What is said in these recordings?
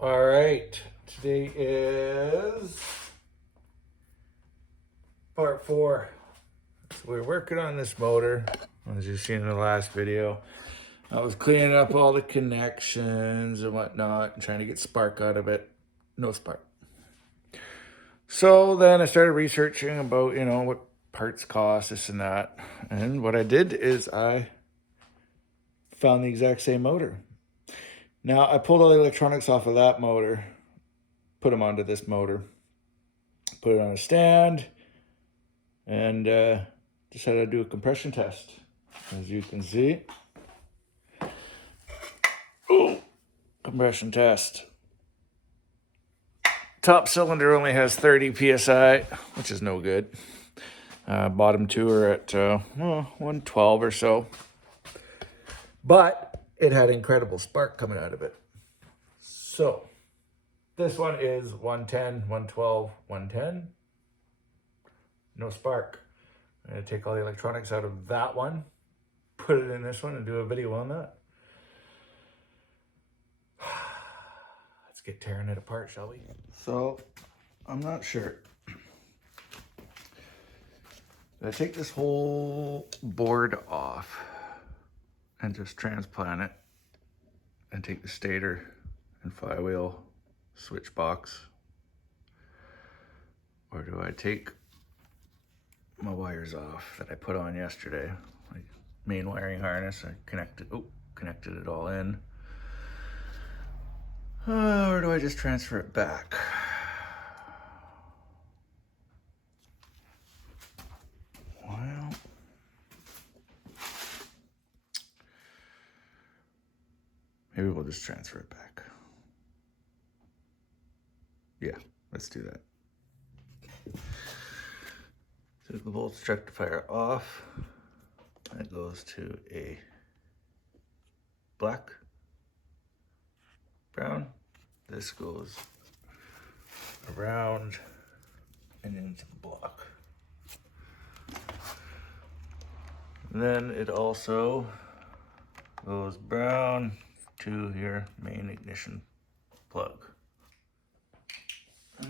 All right, today is part 4. So we're working on this motor, as you've seen in the last video. I was cleaning up all the connections and whatnot and trying to get spark out of it. No spark. So then I started researching about, what parts cost, this and that. And what I did is I found the exact same motor. Now I pulled all the electronics off of that motor, put them onto this motor, put it on a stand, and decided to do a compression test. As you can see, compression test. Top cylinder only has 30 psi, which is no good. Bottom two are at 112 or so. But it had incredible spark coming out of it. So this one is 110, 112, 110. No spark. I'm going to take all the electronics out of that one, put it in this one, and do a video on that. Let's get tearing it apart, shall we? So, I'm not sure. I take this whole board off and just transplant it and take the stator and flywheel switch box, or do I take my wires off that I put on yesterday, like main wiring harness? I connected it all in, or do I just transfer it back? Well, maybe we'll just transfer it back. Yeah, let's do that. Take the voltage rectifier off. That goes to a black, brown. This goes around and into the block. And then it also goes brown to your main ignition plug.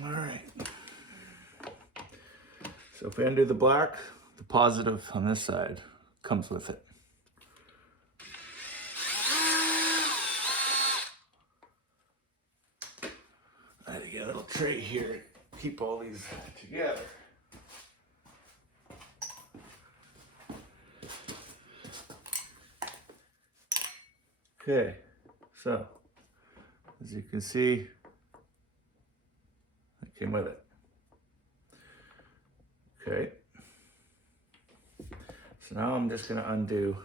All right. So if we undo the black, the positive on this side comes with it. I had to get a little tray here to keep all these together. Okay, so as you can see, it came with it. Okay, so now I'm just going to undo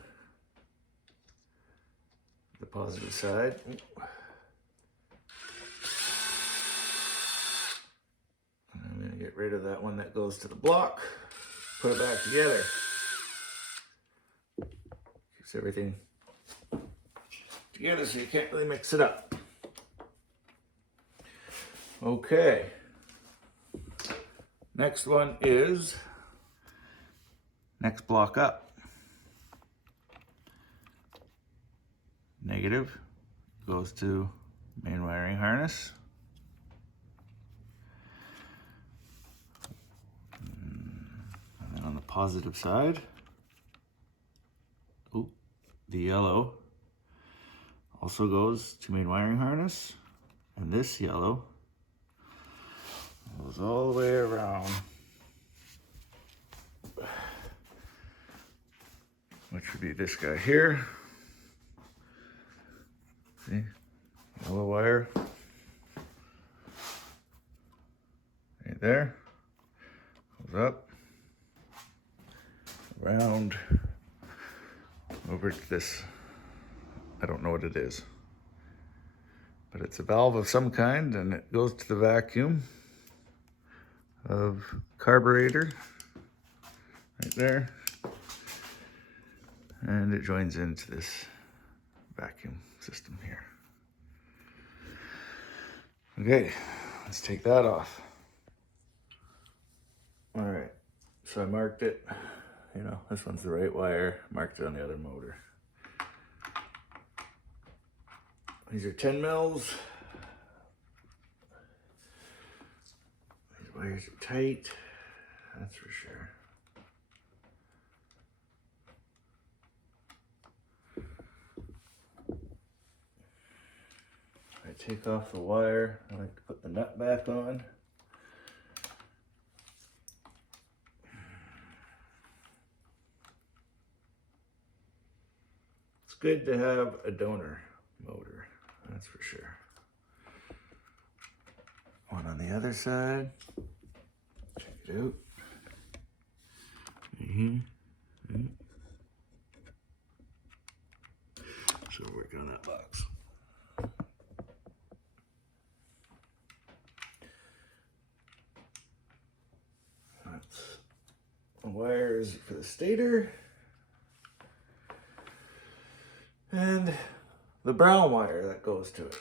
the positive side. And I'm going to get rid of that one that goes to the block, put it back together. Keeps everything together so you can't really mix it up. Okay, next one is next block up. Negative goes to main wiring harness. And then on the positive side, the yellow also goes to main wiring harness, and this yellow goes all the way around, which would be this guy here. See, yellow wire right there, goes up, around, over to this. I don't know what it is, but it's a valve of some kind, and it goes to the vacuum of carburetor right there, and it joins into this vacuum system here. Okay, let's take that off. All right, so I marked it, this one's the right wire, marked it on the other motor. These are 10 mils. wires are tight, that's for sure. I take off the wire, I like to put the nut back on. It's good to have a donor motor, that's for sure. One on the other side. Check it out. So we're working on that box. That's the wires for the stator. And the brown wire that goes to it.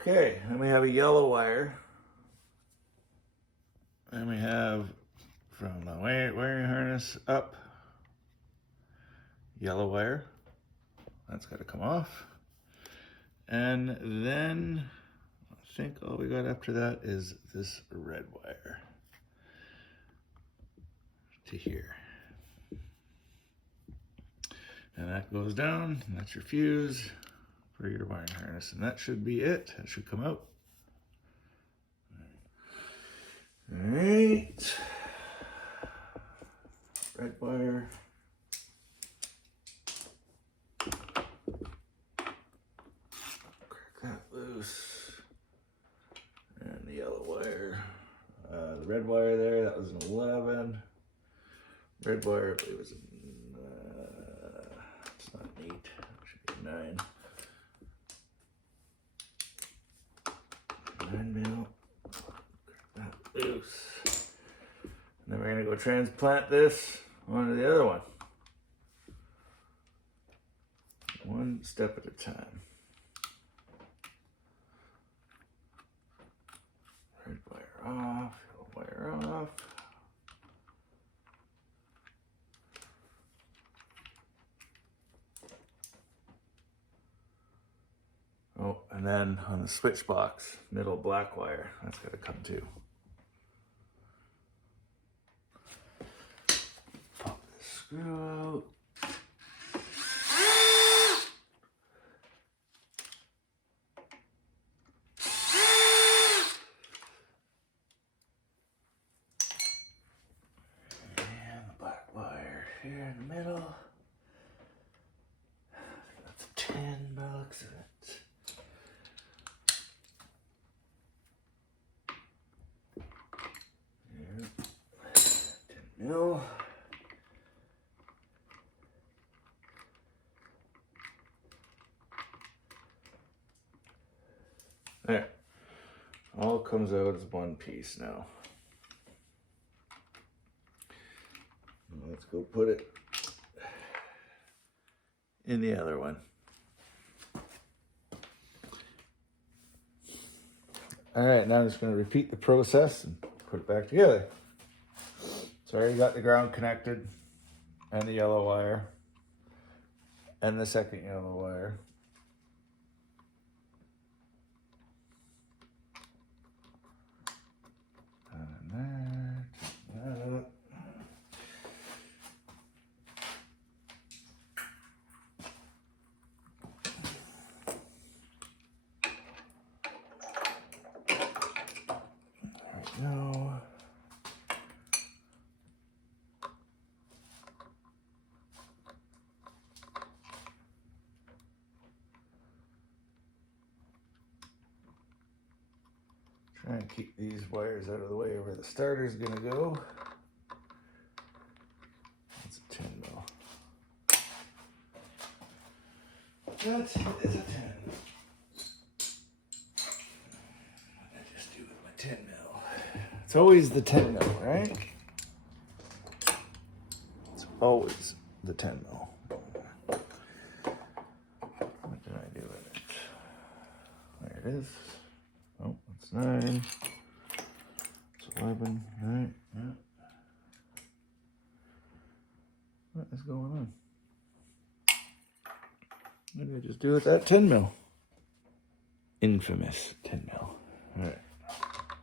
Okay, and we have a yellow wire. And we have from the wiring harness up, yellow wire. That's got to come off. And then I think all we got after that is this red wire to here. And that goes down, and that's your fuse for your wiring harness. And that should be it. That should come out. All right. Red wire. Crack that loose. And the yellow wire. The red wire there, that was an 11. Red wire, I believe, was an, it's not an 8, it should be a 9. 9 mil. Crack that loose. And then we're going to go transplant this onto the other one. One step at a time. Red wire off, yellow wire off. Oh, and then on the switch box, middle black wire, that's got to come too. Pop this screw out. And the black wire here in the middle. I think that's a 10 by the looks of it. No. There. All comes out as one piece now. Let's go put it in the other one. All right, now I'm just going to repeat the process and put it back together. So I already got the ground connected and the yellow wire and the second yellow wire. And there, take that up. There we go. Try and keep these wires out of the way where the starter's gonna go. That's a 10 mil. That is a 10. What did I just do with my 10 mil? It's always the 10 mil, right? It's always the 10 mil. What did I do with it? There it is. Oh, that's 9. It's 11. Right. Yeah. What is going on? Maybe I just do it that 10 mil. Infamous 10 mil. All right.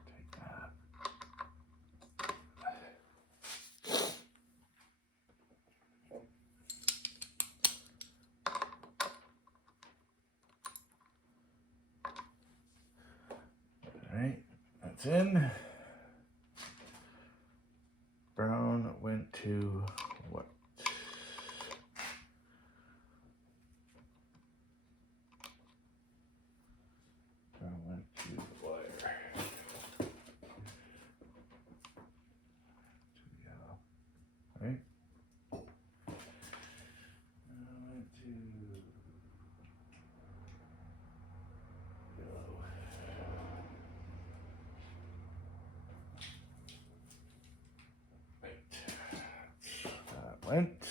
Take that. All right, that's in. Brown went to what? Brown went to the wire. To yellow, right? Went to yellow. Right. That went.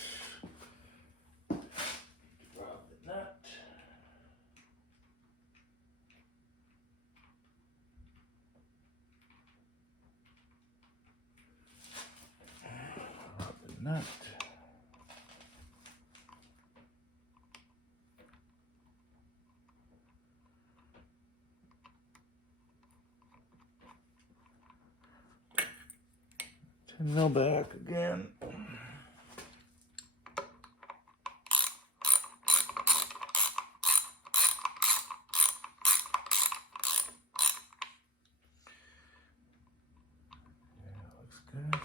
Drop the nut. Drop the nut. Mil back again. Looks good.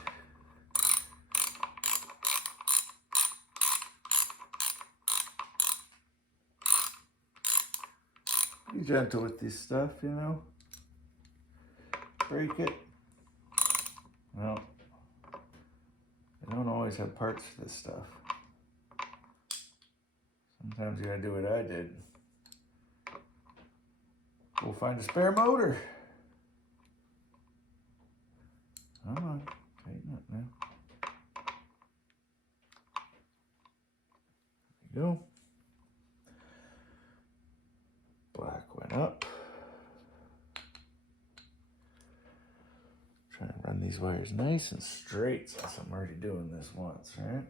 Be gentle with this stuff, you know. Break it. Well, I don't always have parts for this stuff. Sometimes you gotta do what I did. We'll find a spare motor. Come on, tighten up now. There you go. Black went up. Trying to run these wires nice and straight since I'm already doing this once, right?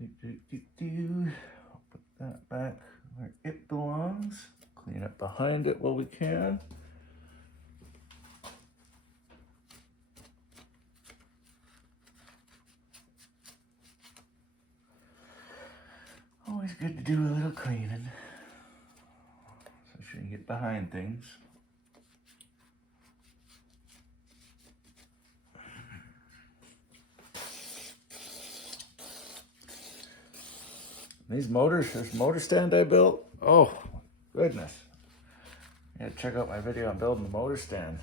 I'll put that back where it belongs. Clean up behind it while we can. Always good to do a little cleaning. So you can get behind things. These motors, this motor stand I built, oh goodness. Yeah, check out my video on building the motor stand.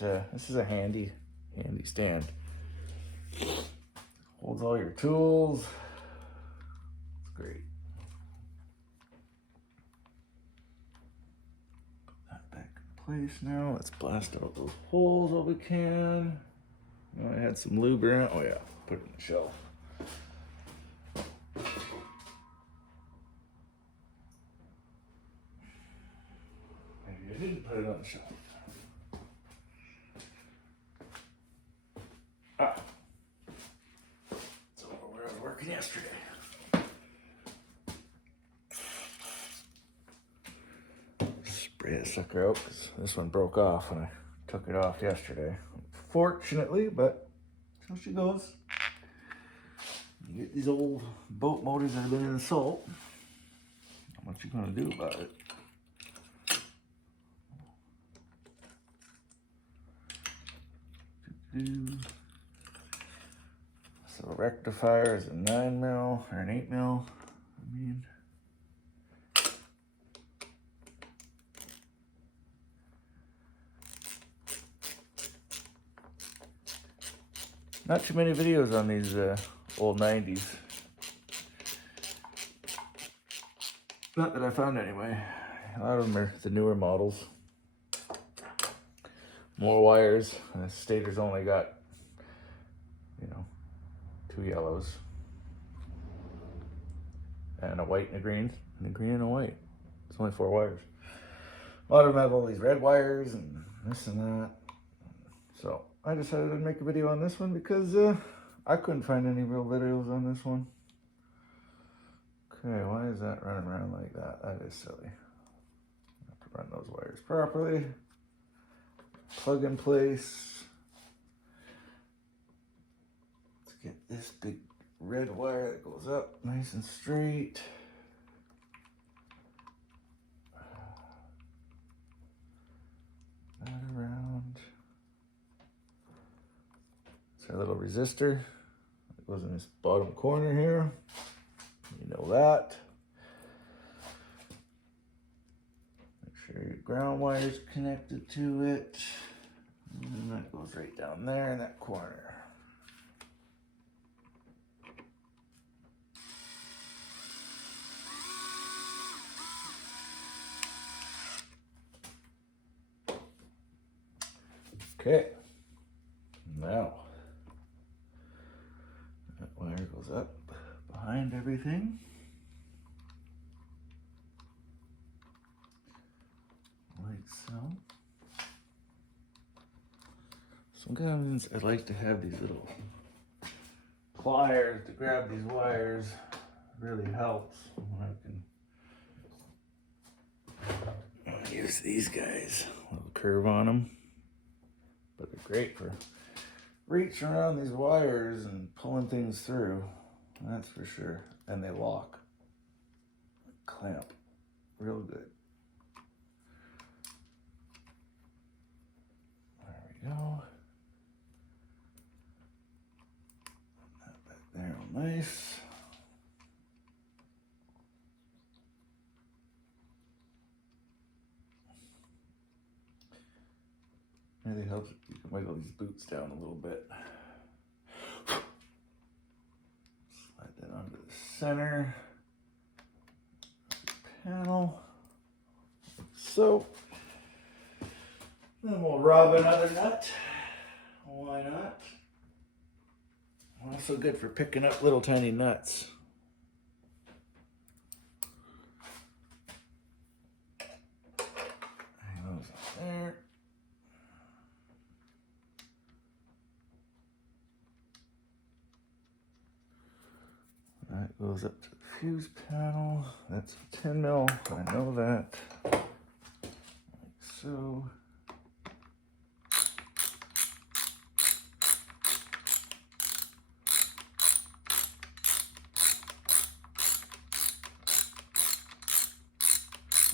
This is a handy stand. Holds all your tools. It's great. Put that back in place now. Let's blast out those holes all we can. Oh, I had some lube around. Oh yeah, put it in the shelf. Maybe I didn't put it on the shelf. Ah. It's over where I was working yesterday. Spray that sucker out because this one broke off when I took it off yesterday. Fortunately, but so she goes. You get these old boat motors that have been in the salt. What you gonna do about it? So a rectifier is a 9 mil or an 8 mil. I mean, not too many videos on these old 90s. Not that I found anyway. A lot of them are the newer models. More wires. The Stator's only got, you know, 2 yellows. And a white and a green. And a green and a white. It's only 4 wires. A lot of them have all these red wires and this and that. So I decided to make a video on this one because I couldn't find any real videos on this one. Okay, why is that running around like that? That is silly. I have to run those wires properly. Plug in place. Let's get this big red wire that goes up nice and straight. That around. It's our little resistor. It goes in this bottom corner here. You know that. Make sure your ground wire is connected to it. And that goes right down there in that corner. Okay, now that wire goes up behind everything. Like so. Sometimes I like to have these little pliers to grab these wires. It really helps when I can use these guys. A little curve on them. But they're great for reaching around these wires and pulling things through. That's for sure. And they lock. Clamp. Real good. There we go. That back there all nice. Really helps if you can wiggle these boots down a little bit. Slide that onto the center panel. Like so. Then we'll rub another nut. Why not? Also good for picking up little tiny nuts. Hang those up there. That goes up to the fuse panel. That's 10 mil. I know that. Like so.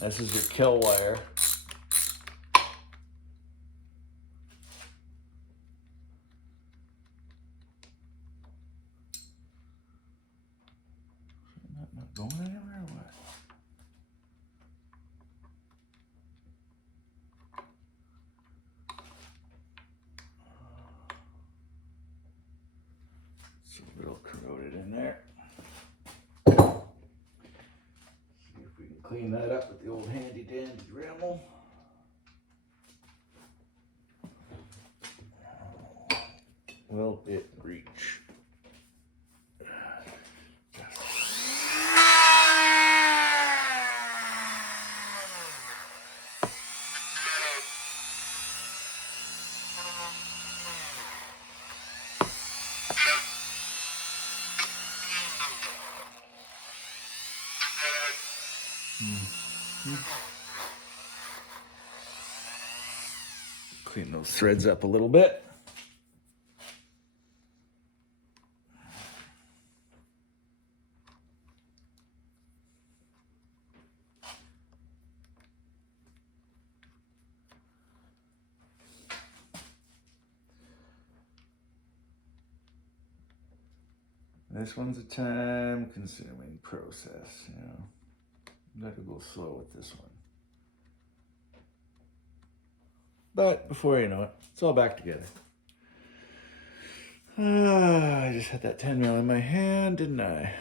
This is your kill wire. Not going anywhere or what? It's a little corroded in there. See if we can clean that up with the old handy dandy Dremel. Will it reach? Clean those threads up a little bit. This one's a time-consuming process, you know. You gotta go slow with this one. But before you know it, it's all back together. I just had that 10 mil in my hand, didn't I?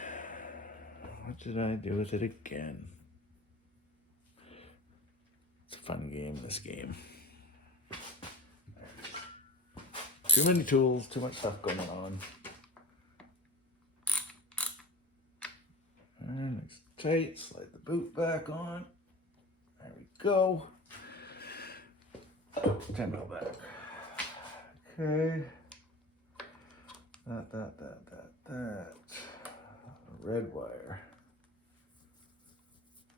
What did I do with it again? It's a fun game, this game. Too many tools, too much stuff going on. And it's tight, slide the boot back on. There we go. 10 mil back. Okay. That. Red wire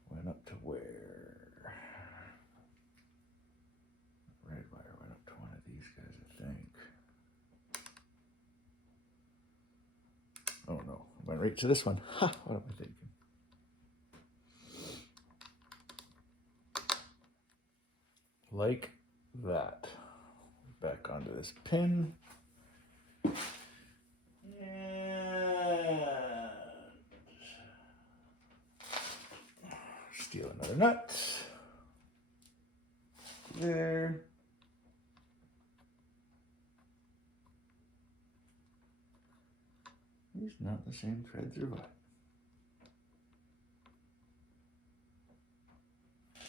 went up to where? Red wire went up to one of these guys, I think. Oh no, went right to this one. Ha, what am I thinking? Like that. Back onto this pin. And steal another nut. There. These not the same threads or what?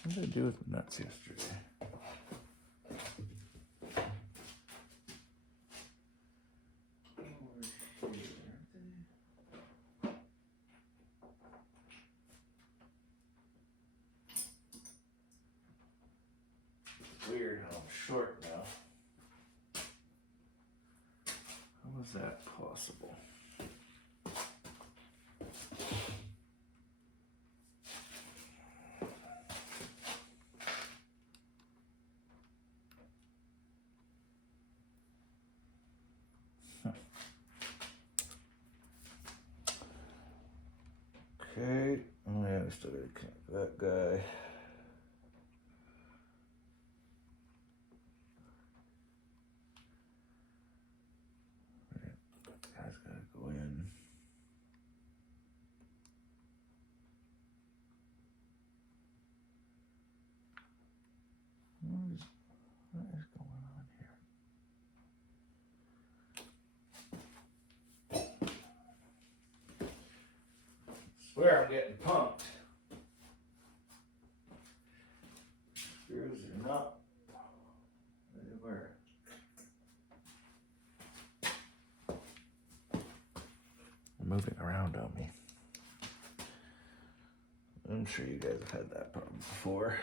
What did I do with the nuts yesterday? It's weird how I'm short now. How is that possible? Okay, oh yeah, I still gotta connect that guy. That guy's gotta go in. What is going on here? I swear I'm getting pumped. Screws are not. They were. They're moving around on me. I'm sure you guys have had that problem before.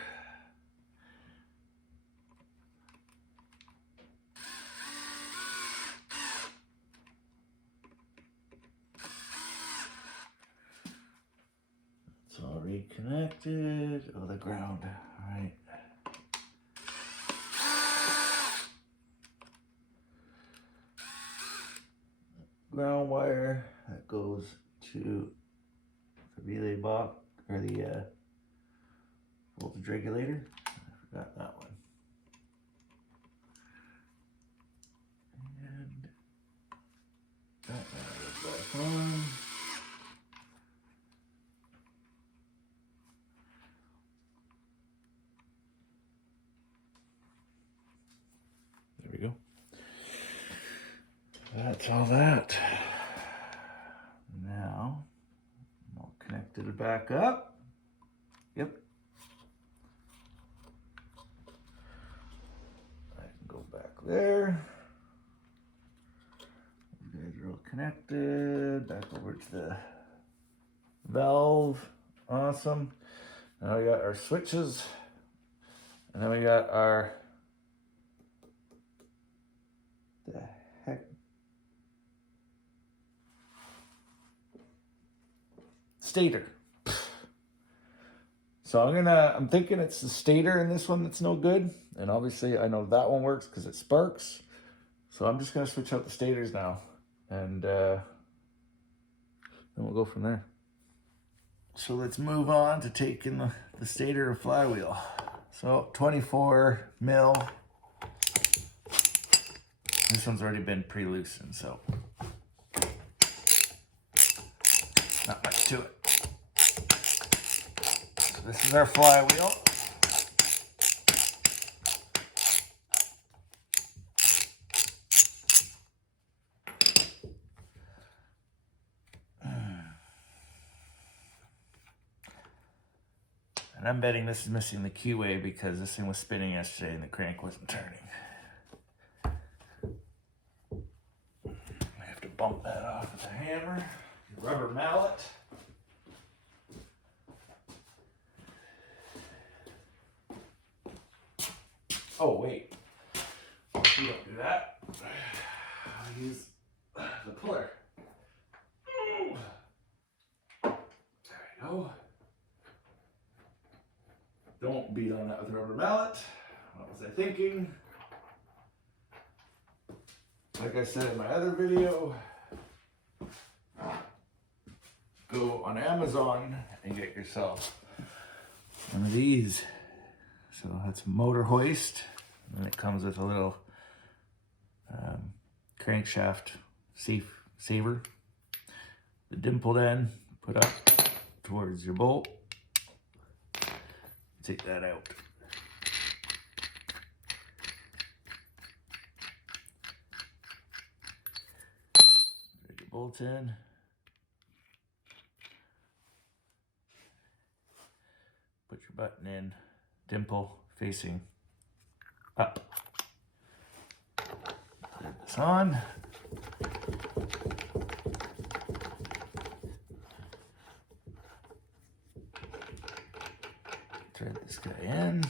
It's all reconnected. Oh, the ground. All right. Ground wire that goes to the relay box or the voltage regulator. I forgot that one. And that one goes back on. There we go. That's all that. Now, I'll connect it back up. Yep. I can go back there. You guys are all connected. Back over to the valve. Awesome. Now we got our switches. And then we got our stator. So I'm thinking it's the stator in this one that's no good. And obviously I know that one works because it sparks. So I'm just gonna switch out the stators now. And then we'll go from there. So let's move on to taking the stator and flywheel. So 24 mil. This one's already been pre-loosened, so not much to it. So this is our flywheel. And I'm betting this is missing the keyway because this thing was spinning yesterday and the crank wasn't turning. I have to bump that off with a hammer, rubber mallet. Oh wait, you don't do that. I'll use the puller. There we go. Don't beat on that with a rubber mallet. What was I thinking? Like I said in my other video, go on Amazon and get yourself one of these. So that's a motor hoist, and it comes with a little crankshaft saver. The dimpled end put up towards your bolt. Take that out. Put your bolt in. Put your button in, dimple facing up. Put this on. Thread this guy in.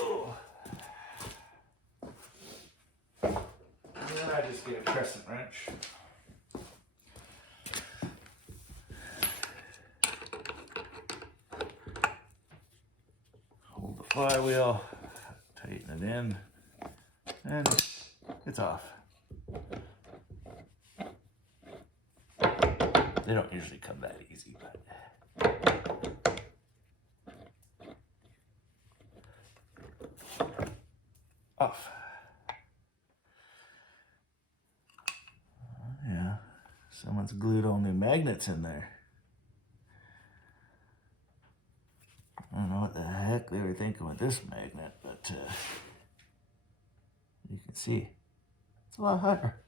Oh. And then I just get a crescent wrench. Hold the flywheel, tighten it in, and it's off. They don't usually come that easy, but off. Yeah, someone's glued all new magnets in there. I don't know what the heck they were thinking with this magnet, but you can see it's a lot higher.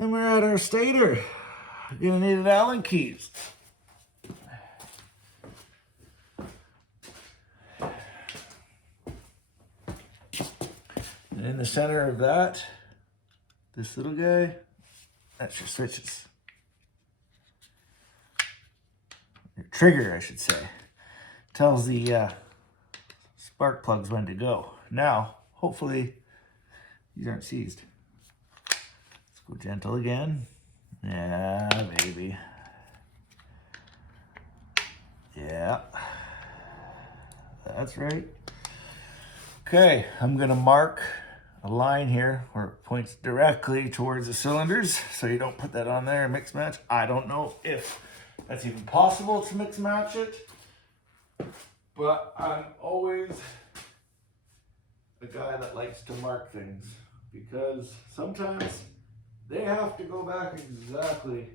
And we're at our stator. We're gonna need an Allen keys. And in the center of that, this little guy, that's your switches. Your trigger, I should say. Tells the spark plugs when to go. Now, hopefully, these aren't seized. Go gentle again. Yeah, baby. Yeah. That's right. Okay, I'm gonna mark a line here where it points directly towards the cylinders, so you don't put that on there and mix match. I don't know if that's even possible to mix match it, but I'm always a guy that likes to mark things, because sometimes they have to go back exactly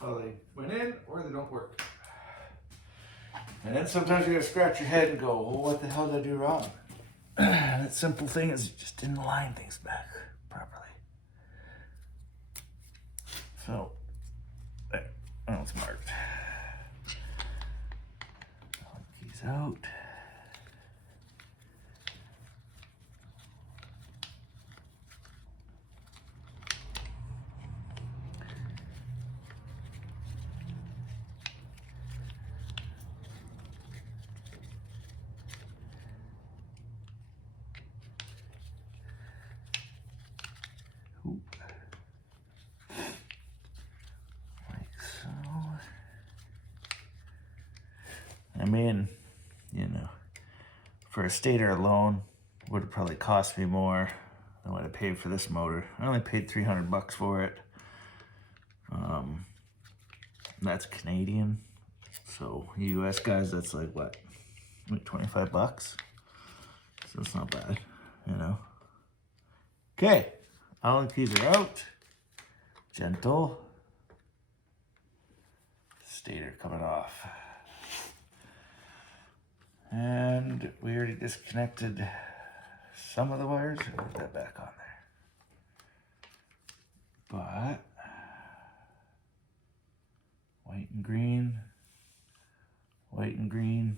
how they went in, or they don't work. And then sometimes you gotta scratch your head and go, well, what the hell did I do wrong? And the simple thing is you just didn't line things back properly. So, there, now it's marked. Keys out. I mean, you know, for a stator alone, would have probably cost me more than what I paid for this motor. I only paid $300 for it. That's Canadian. So US guys, that's like what? Like $25? So it's not bad, you know. Okay, Allen keys are out. Gentle. Stator coming off. And we already disconnected some of the wires. I'll put that back on there. But white and green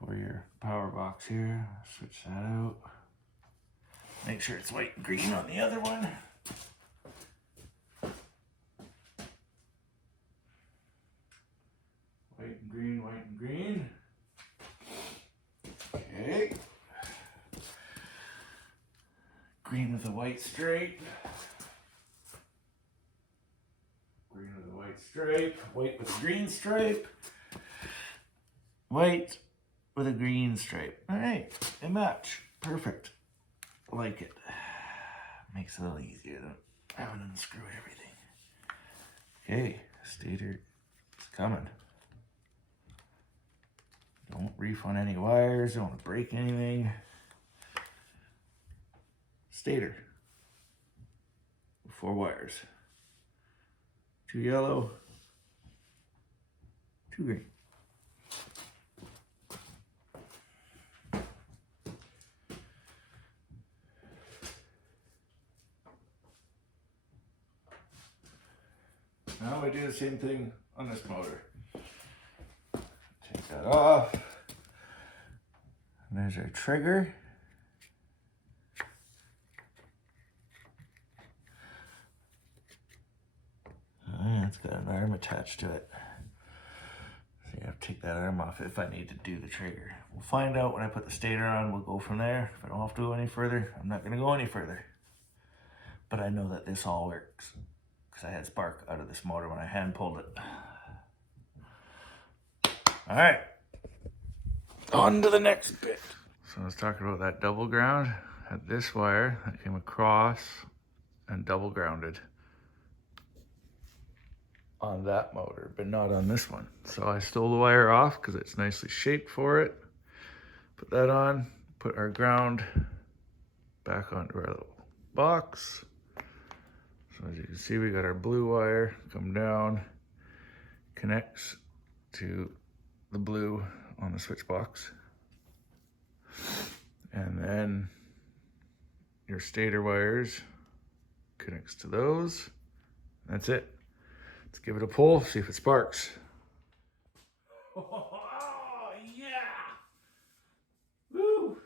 for your power box here. Switch that out. Make sure it's white and green on the other one. with a white stripe. Green with a white stripe. White with a green stripe. White with a green stripe. All right, they match. Perfect. Like it. Makes it a little easier than having to unscrew everything. Okay, Stator is coming. Don't reef on any wires, don't want to break anything. Stator. 4 wires. 2 yellow, 2 green. Now we do the same thing on this motor. Take that off. And there's our trigger. Oh, it's got an arm attached to it. So you have to take that arm off if I need to do the trigger. We'll find out when I put the stator on. We'll go from there. If I don't have to go any further, I'm not going to go any further. But I know that this all works, because I had spark out of this motor when I hand pulled it. All right, on to the next bit. So I was talking about that double ground. Had this wire that came across and double grounded on that motor, but not on this one. So I stole the wire off because it's nicely shaped for it. Put that on, put our ground back onto our little box. So as you can see, we got our blue wire come down, connects to the blue on the switch box. And then your stator wires connects to those. That's it. Let's give it a pull, see if it sparks. Oh, yeah! Woo!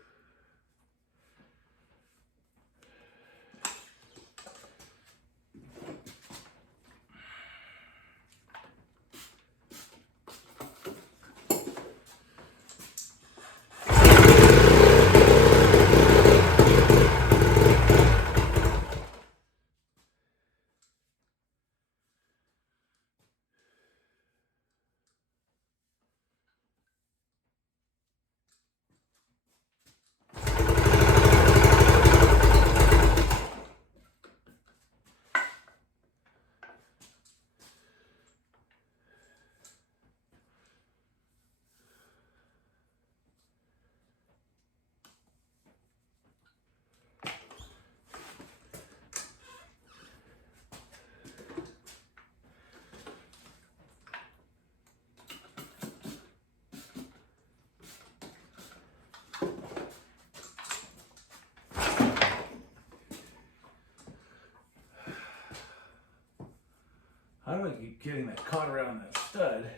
How do I keep getting that caught around that stud?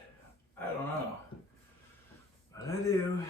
I don't know, but I do.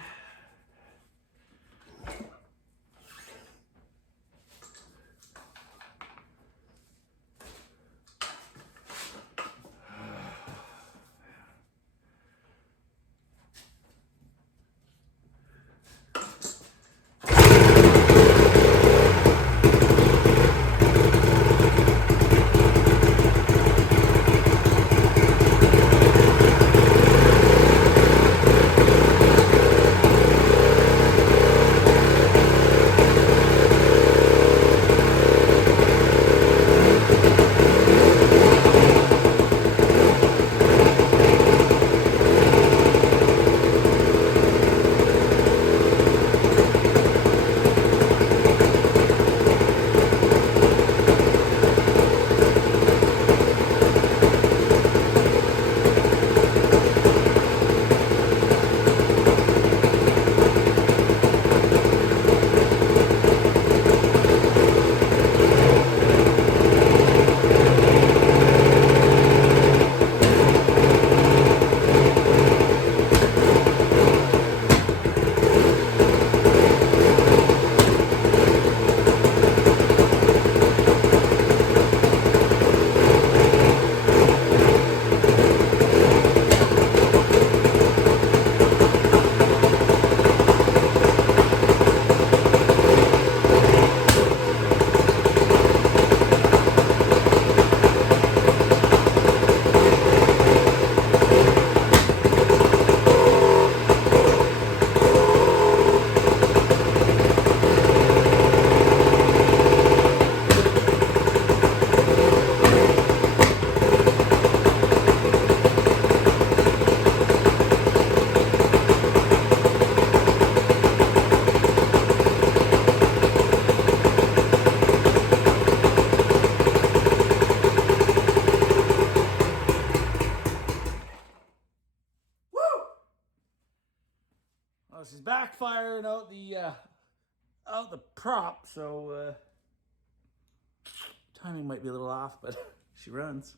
is backfiring out the prop, so timing might be a little off, but she runs.